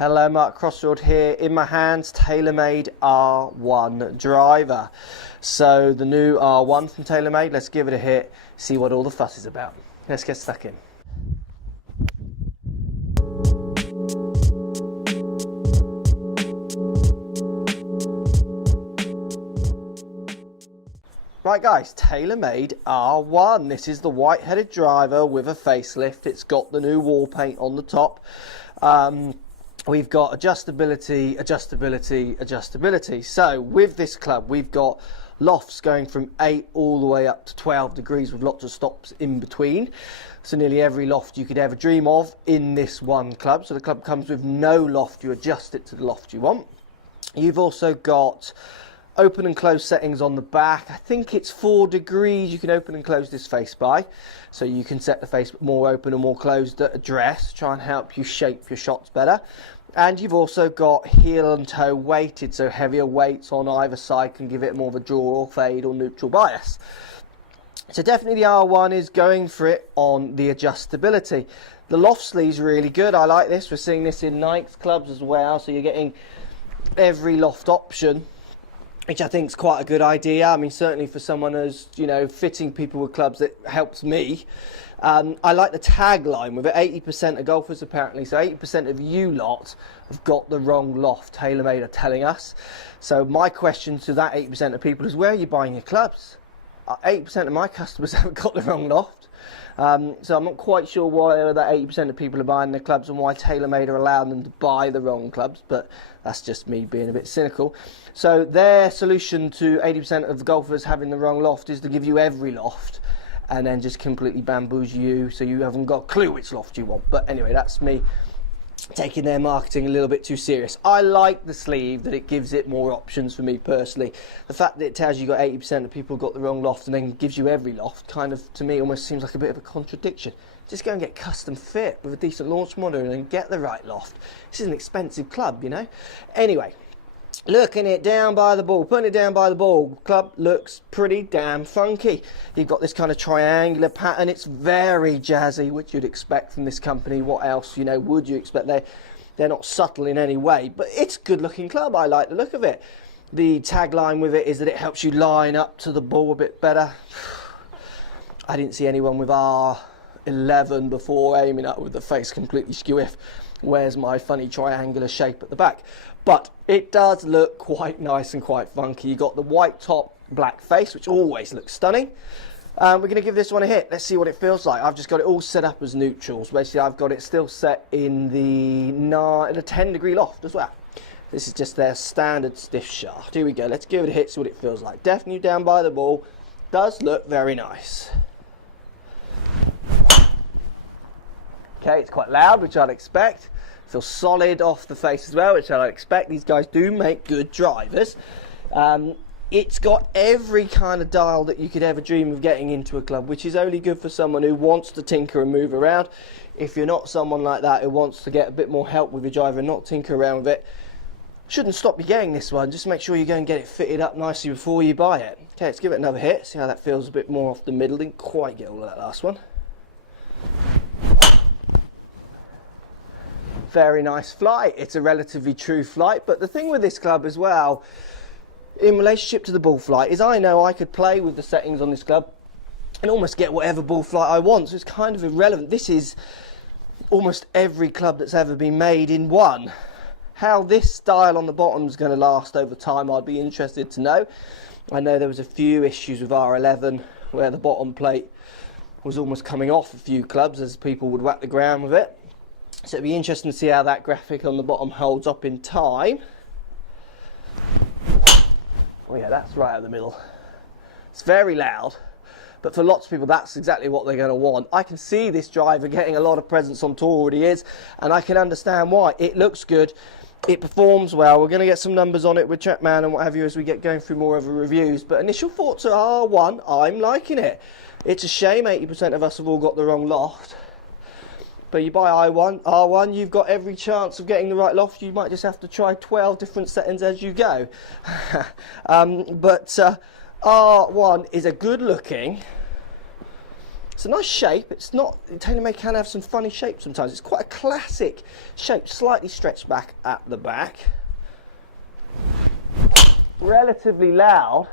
Hello, Mark Crossfield here. In my hands, TaylorMade R1 Driver. So the new R1 from TaylorMade, let's give it a hit, see what all the fuss is about. Let's get stuck in. Right guys, TaylorMade R1. This is the white-headed driver with a facelift. It's got the new wall paint on the top. We've got adjustability, adjustability, adjustability. So with this club, we've got lofts going from 8 all the way up to 12 degrees with lots of stops in between. So nearly every loft you could ever dream of in this one club. So the club comes with no loft. You adjust it to the loft you want. You've also got open and close settings on the back. I think it's 4 degrees you can open and close this face by, so you can set the face more open and more closed at address, try and help you shape your shots better. And you've also got heel and toe weighted, so heavier weights on either side can give it more of a draw or fade or neutral bias. So definitely the R1 is going for it on the adjustability. The loft sleeve's really good. I like this. We're seeing this in Nike's clubs as well, so you're getting every loft option, which I think is quite a good idea. I mean, certainly for someone who's, you know, fitting people with clubs, it helps me. I like the tagline with it. 80% of golfers apparently, so 80% of you lot have got the wrong loft, TaylorMade are telling us. So my question to that 80% of people is, where are you buying your clubs? 80% of my customers haven't got the wrong loft. So I'm not quite sure why that 80% of people are buying the clubs and why TaylorMade are allowing them to buy the wrong clubs, but that's just me being a bit cynical. So their solution to 80% of the golfers having the wrong loft is to give you every loft and then just completely bamboozle you so you haven't got a clue which loft you want. But anyway, that's me taking their marketing a little bit too serious. I like the sleeve, that it gives it more options for me personally. The fact that it tells you got 80% of people got the wrong loft and then gives you every loft kind of, to me, almost seems like a bit of a contradiction. Just go and get custom fit with a decent launch model and get the right loft. This is an expensive club, you know. Anyway, looking it down by the ball, putting it down by the ball, club looks pretty damn funky. You've got this kind of triangular pattern. It's very jazzy, which you'd expect from this company. What else, you know, would you expect? They're not subtle in any way, but it's a good looking club. I like the look of it. The tagline with it is that it helps you line up to the ball a bit better. I didn't see anyone with R11 before aiming up with the face completely skew-if. Where's my funny triangular shape at the back? But it does look quite nice and quite funky. You got the white top, black face, which always looks stunning. We're going to give this one a hit. Let's see what it feels like. I've just got it all set up as neutrals. Basically, I've got it still set in the 10 degree loft as well. This is just their standard stiff shaft. Here we go. Let's give it a hit, see what it feels like. Definitely down by the ball. Does look very nice. Okay, it's quite loud, which I'd expect. Feels solid off the face as well, which I'd expect. These guys do make good drivers. It's got every kind of dial that you could ever dream of getting into a club, which is only good for someone who wants to tinker and move around. If you're not someone like that who wants to get a bit more help with your driver and not tinker around with it, shouldn't stop you getting this one. Just make sure you go and get it fitted up nicely before you buy it. Okay, let's give it another hit, see how that feels a bit more off the middle. Didn't quite get all of that last one. Very nice flight. It's a relatively true flight, but the thing with this club as well, in relationship to the ball flight, is I know I could play with the settings on this club and almost get whatever ball flight I want, so it's kind of irrelevant. This is almost every club that's ever been made in one. How this style on the bottom is going to last over time, I'd be interested to know. I know there was a few issues with R11 where the bottom plate was almost coming off a few clubs as people would whack the ground with it. So it'd be interesting to see how that graphic on the bottom holds up in time. Oh yeah, that's right in the middle. It's very loud, but for lots of people that's exactly what they're going to want. I can see this driver getting a lot of presence on tour, already is, and I can understand why. It looks good, it performs well. We're going to get some numbers on it with Trackman and what have you as we get going through more of the reviews, but initial thoughts are R1, I'm liking it. It's a shame 80% of us have all got the wrong loft. But you buy R1, you've got every chance of getting the right loft. You might just have to try 12 different settings as you go. R1 is a good looking, It's a nice shape. It's not, TaylorMade can have some funny shapes sometimes. It's quite a classic shape, slightly stretched back at the back. Relatively loud,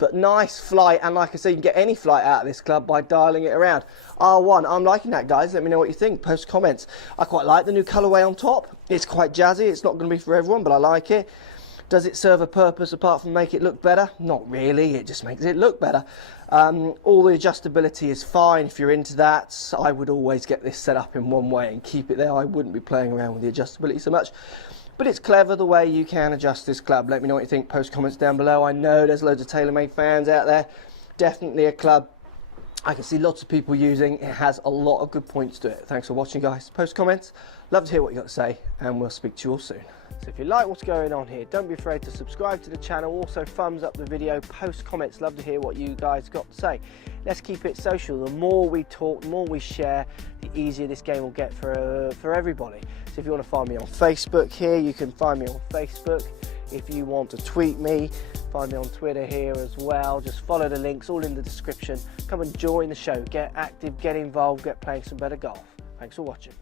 but nice flight, and like I say, you can get any flight out of this club by dialing it around. R1, I'm liking that, guys. Let me know what you think. Post comments. I quite like the new colourway on top. It's quite jazzy. It's not going to be for everyone, but I like it. Does it serve a purpose apart from make it look better? Not really. It just makes it look better. All the adjustability is fine if you're into that. So I would always get this set up in one way and keep it there. I wouldn't be playing around with the adjustability so much. But it's clever the way you can adjust this club. Let me know what you think. Post comments down below. I know there's loads of TaylorMade fans out there. Definitely a club I can see lots of people using. It has a lot of good points to it. Thanks for watching, guys. Post comments. Love to hear what you got to say, and we'll speak to you all soon. So if you like what's going on here, don't be afraid to subscribe to the channel. Also thumbs up the video, post comments. Love to hear what you guys got to say. Let's keep it social. The more we talk, the more we share, the easier this game will get for everybody. So if you want to find me on Facebook here, you can find me on Facebook. If you want to tweet me, find me on Twitter here as well. Just follow the links, all in the description. Come and join the show. Get active, get involved, get playing some better golf. Thanks for watching.